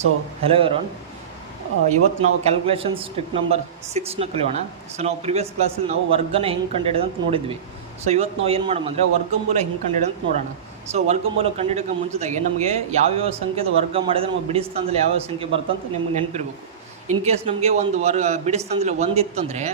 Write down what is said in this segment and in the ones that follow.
So hello everyone, ಇವತ್ತು ನಾವು calculations trick number 6ನ ಕಲಿಯೋಣ. ಸೊ ನಾವು ಪ್ರಿವಿಯಸ್ ಕ್ಲಾಸಲ್ಲಿ ನಾವು ವರ್ಗನ ಹೆಂಗೆ ಕಂಡುಹಿಡಿಯೋದು ಅಂತ ನೋಡಿದ್ವಿ. ಸೊ ಇವತ್ತು ನಾವು ಏನು ಮಾಡೋಣ ಅಂದರೆ ವರ್ಗಮೂಲ ಹೆಂಗೆ ಕಂಡುಹಿಡಿಯೋದು ಅಂತ ನೋಡೋಣ. ಸೊ ವರ್ಗಮೂಲ ಕಂಡುಹಿಡಿಯೋಕ್ಕೆ ಮುಂಚಿದಾಗೆ ನಮಗೆ ಯಾವ್ಯಾವ ಸಂಖ್ಯೆದ ವರ್ಗ ಮಾಡಿದರೆ ನಮ್ಮ ಬಿಡಿ ಸ್ಥಾನದಲ್ಲಿ ಯಾವ್ಯಾವ ಸಂಖ್ಯೆ ಬರ್ತಂತ ನಿಮ್ಗೆ ನೆನಪಿರ್ಬೇಕು. ಇನ್ ಕೇಸ್ ನಮಗೆ ಒಂದು ಬಿಡಿ ಸ್ಥಾನದಲ್ಲಿ ಒಂದಿತ್ತಂದರೆ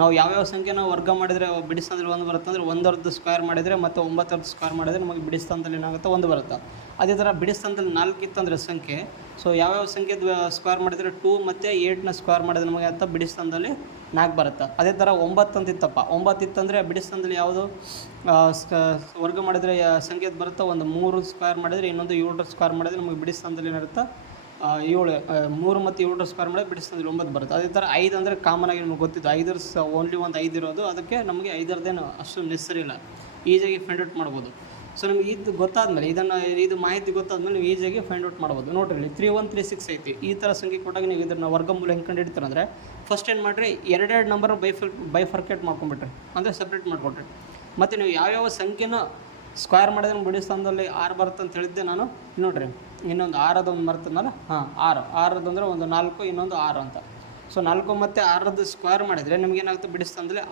ನಾವು ಯಾವ್ಯಾವ ಸಂಖ್ಯೆನ ವರ್ಗ ಮಾಡಿದರೆ ಬಿಡಿ ಸ್ಥಾನದಲ್ಲಿ ಒಂದು ಬರುತ್ತಂದರೆ 1/2 ಸ್ಕ್ವೇರ್ ಮಾಡಿದರೆ ಮತ್ತು 9/2 ಸ್ಕ್ವೇರ್ ಮಾಡಿದರೆ ನಮಗೆ ಬಿಡಿ ಸ್ಥಾನದಲ್ಲಿ ಏನಾಗುತ್ತೆ ಒಂದು ಬರುತ್ತೆ. ಅದೇ ಥರ ಬಿಡಿ ಸ್ಥಾನದಲ್ಲಿ 4 ಇತ್ತಂದರೆ ಸಂಖ್ಯೆ, ಸೊ ಯಾವ್ಯಾವ ಸಂಖ್ಯೆದ ಸ್ಕ್ವೇರ್ ಮಾಡಿದರೆ 2 ಮತ್ತು 8ನ ಸ್ಕ್ವೇರ್ ಮಾಡಿದರೆ ನಮಗೆ ಅಂತ ಬಿಡಿ ಸ್ಥಾನದಲ್ಲಿ 4 ಬರುತ್ತೆ. ಅದೇ ಥರ 9 ಅಂತ ಇತ್ತಪ್ಪ, 9 ಇತ್ತಂದರೆ ಬಿಡಿ ಸ್ಥಾನದಲ್ಲಿ ಯಾವುದು ವರ್ಗ ಮಾಡಿದರೆ ಸಂಖ್ಯೆ ಬರುತ್ತೆ, ಒಂದು 3 ಸ್ಕ್ವೇರ್ ಮಾಡಿದರೆ ಇನ್ನೊಂದು 7 ಸ್ಕ್ವೇರ್ ಮಾಡಿದರೆ ನಮಗೆ ಬಿಡಿ ಸ್ಥಾನದಲ್ಲಿ ಏನಿರುತ್ತೆ 3 ಮತ್ತು 7 ಸ್ಕ್ವೇರ್ ಮಾಡಿದ್ರೆ ಬಿಡಿ ಸ್ಥಾನದಲ್ಲಿ 9 ಬರುತ್ತೆ. ಅದೇ ಥರ 5 ಅಂದರೆ ಕಾಮನ್ ಆಗಿ ನಮ್ಗೆ ಗೊತ್ತಿತ್ತು, 5 ಓನ್ಲಿ ಒಂದು 5 ಇರೋದು, ಅದಕ್ಕೆ ನಮಗೆ 5ರದ್ದೇನು ಅಷ್ಟು ನೆಸರಿ ಇಲ್ಲ, ಈಸಿಯಾಗಿ ಫೈಂಡ್ ಔಟ್ ಮಾಡ್ಬೋದು. ಸೊ ನಿಮ್ಗೆ ಇದು ಗೊತ್ತಾದ್ಮೇಲೆ ಇದು ಮಾಹಿತಿ ಗೊತ್ತಾದ್ಮೇಲೆ ನೀವು ಈಸಿಯಾಗಿ ಫೈಂಡ್ ಔಟ್ ಮಾಡ್ಬೋದು. ನೋಡ್ರಿ 3136 ಐತಿ. ಈ ಥರ ಸಂಖ್ಯೆ ಕೊಟ್ಟಾಗ ನೀವು ಇದನ್ನು ವರ್ಗಮೂಲ ಹೆಂಗೆ ಕಂಡು ಹಿಡಿತೀರಂದರೆ ಫಸ್ಟ್ ಏನು ಮಾಡಿರಿ, ಎರಡೆರಡು ನಂಬರ್ ಬೈಫರ್ಕೇಟ್ ಮಾಡ್ಕೊಂಬಿಟ್ರಿ, ಅಂದರೆ ಸಪ್ರೇಟ್ ಮಾಡಿಕೊಟ್ರಿ. ಮತ್ತು ನೀವು ಯಾವ್ಯಾವ ಸಂಖ್ಯೆನ ಸ್ಕ್ವೇರ್ ಮಾಡಿದ್ರೆ ನಮ್ಮ ಬಿಡಿ ಸ್ಥಾನದಲ್ಲಿ 6 ಬರುತ್ತೆ ಅಂತ ಹೇಳಿದ್ದೆ ನಾನು. ನೋಡಿರಿ ಇನ್ನೊಂದು 6 ಒಂದು ಬರ್ತದಲ್ಲ, 6 ಅಂದರೆ ಒಂದು 4 ಇನ್ನೊಂದು 6 ಅಂತ. ಸೊ 4 ಮತ್ತು 6 ಸ್ಕ್ವೇರ್ ಮಾಡಿದರೆ ನಮಗೇನಾಗುತ್ತೆ ಬಿಡಿ ಸ್ಥಾನದಲ್ಲಿ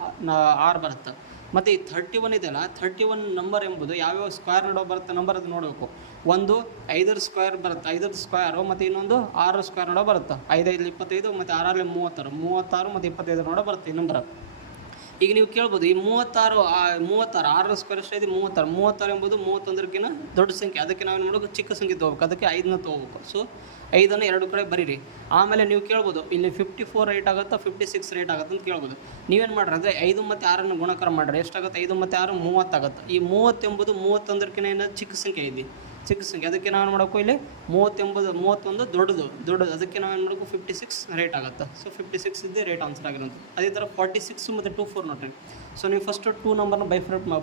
6 ಬರುತ್ತೆ. ಮತ್ತು ಈ 31 ಇದೆಯಲ್ಲ, 31 ನಂಬರ್ ಎಂಬುದು ಯಾವ್ಯಾವ ಸ್ಕ್ವೇರ್ ನಡುವ ಬರುತ್ತೆ ನಂಬರ್ ಅದು ನೋಡಬೇಕು. ಒಂದು 5 ಸ್ಕ್ವೇರ್ ಬರುತ್ತೆ, 5 ಸ್ಕ್ವೇರು, ಮತ್ತು ಇನ್ನೊಂದು 6 ಸ್ಕ್ವೇರ್ ನಡುವ ಬರುತ್ತೆ. 5 5 25 ಮತ್ತು 6 36 ಮತ್ತು 25 ನಡುವ ಬರುತ್ತೆ ಈ ನಂಬರ್. ಈಗ ನೀವು ಕೇಳ್ಬೋದು, ಈ 36 6 ಸ್ಕ್ವೇರ್ ಎಷ್ಟೈತಿ 36 ಎಂಬುದು 31ಕ್ಕಿಂತ ದೊಡ್ಡ ಸಂಖ್ಯೆ, ಅದಕ್ಕೆ ನಾವೇನು ಮಾಡಬೇಕು, ಚಿಕ್ಕ ಸಂಖ್ಯೆ ತೊಗೋಬೇಕು, ಅದಕ್ಕೆ 5ನ ತೊಗೋಬೇಕು. ಸೊ 5ಅನ್ನು ಎರಡು ಕಡೆ ಬರೀರಿ. ಆಮೇಲೆ ನೀವು ಕೇಳ್ಬೋದು, ಇಲ್ಲಿ 54 ರೈಟ್ ಆಗುತ್ತಾ 56 ರೈಟ್ ಆಗುತ್ತೆ ಅಂತ ಕೇಳ್ಬೋದು. ನೀವೇನು ಮಾಡ್ರಿ ಅಂದರೆ 5 ಮತ್ತು 6ಅನ್ನು ಗುಣಾಕಾರ ಮಾಡಿರಿ, ಎಷ್ಟಾಗುತ್ತೆ 5 ಮತ್ತು 6 30 ಆಗುತ್ತೆ. ಈ 30 ಎಂಬುದು 31ಕ್ಕಿಂತ ಏನು ಚಿಕ್ಕ ಸಂಖ್ಯೆ ಐತಿ, ಚಿಕ್ಕ ಸಂಖ್ಯೆ, ಅದಕ್ಕೆ ನಾವೇನು ಮಾಡಬೇಕು, ಇಲ್ಲಿ 31 ದೊಡ್ಡದು, ಅದಕ್ಕೆ ನಾವೇನು ಮಾಡಬೇಕು 56 ರೈಟ್ ಆಗುತ್ತೆ. ಸೊ 56 ಇದ್ದೇ ರೈಟ್ ಆನ್ಸರ್ ಆಗಿರೋದು. ಅದೇ ಥರ 46 ಮತ್ತು 24 ನೋಡ್ರಿ. ಸೊ ನೀವು ಫಸ್ಟು 2 ನಂಬರ್ನ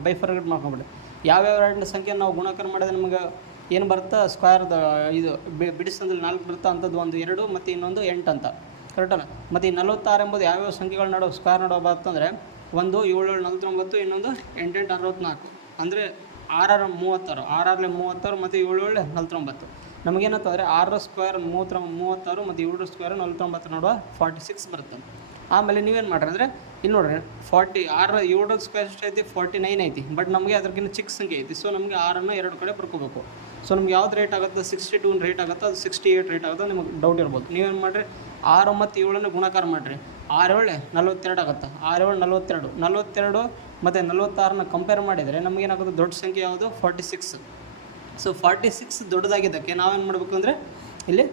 ಬೈಫರ್ಕೇಟ್ ಮಾಡ್ಕೊಂಬಿಡಿ. ಯಾವ್ಯಾವ ಎರಡು ಸಂಖ್ಯೆ ನಾವು ಗುಣಾಕಾರ ಮಾಡಿದ್ರೆ ನಮಗೆ ಏನು ಬರುತ್ತೆ, ಸ್ಕ್ವೇರ್ದ ಇದು ಬಿಡಿ ಸ್ಥಾನದಲ್ಲಿ 4 ಬರುತ್ತೆ ಅಂಥದ್ದು, ಒಂದು 2 ಮತ್ತು ಇನ್ನೊಂದು 8 ಅಂತ, ಕರೆಕ್ಟಲ್ಲ. ಮತ್ತು ಈ 46 ಎಂಬುದು ಯಾವ್ಯಾವ ಸಂಖ್ಯೆಗಳ ನಡುವೆ ಸ್ಕ್ವೇರ್ ನಡುವೆ ಬರ್ತಂದರೆ ಒಂದು 7 7 49, ಇನ್ನೊಂದು 8 8 64, ಅಂದರೆ 6 6 36, 6 36 ಮತ್ತು 7 7 49. ನಮಗೇನಂತಂದರೆ 6 ಸ್ಕ್ವೇರ್ 36 ಮತ್ತು 7 ಸ್ಕ್ವೇರ್ 49 ನಡುವೆ 46 ಬರುತ್ತೆ. ಆಮೇಲೆ ನೀವೇನು ಮಾಡ್ರಿ ಅಂದರೆ ಇಲ್ಲಿ ನೋಡ್ರಿ 7 ಸ್ಕ್ವೇರ್ ಎಷ್ಟು ಐತಿ 49 ಐತಿ, ಬಟ್ ನಮಗೆ ಅದಕ್ಕಿಂತ ಚಿಕ್ಕ ಸಂಖ್ಯೆ ಐತಿ. ಸೊ ನಮಗೆ 6ಅನ್ನು ಎರಡು ಕಡೆ ಬರ್ಕೋಬೇಕು. ಸೊ ನಮ್ಗೆ ಯಾವ್ದು ರೇಟ್ ಆಗುತ್ತೆ 62 ರೇಟ್ ಆಗುತ್ತೆ, ಅದು 68 ರೇಟ್ ಆಗುತ್ತೆ, ನಿಮಗೆ ಡೌಟ್ ಇರ್ಬೋದು. ನೀವೇನು ಮಾಡಿರಿ 6 ಮತ್ತು 7ಅನ್ನು ಗುಣಾಕಾರ ಮಾಡಿರಿ, 6 7 42 ಆಗುತ್ತೆ, 6 7 42 ಮತ್ತು 46ನ ಕಂಪೇರ್ ಮಾಡಿದರೆ ನಮಗೇನಾಗುತ್ತೆ ದೊಡ್ಡ ಸಂಖ್ಯೆ ಯಾವುದು 46. ಸೊ 46 ದೊಡ್ಡದಾಗಿದ್ದಕ್ಕೆ ನಾವೇನು ಮಾಡಬೇಕು ಅಂದರೆ ಇಲ್ಲಿ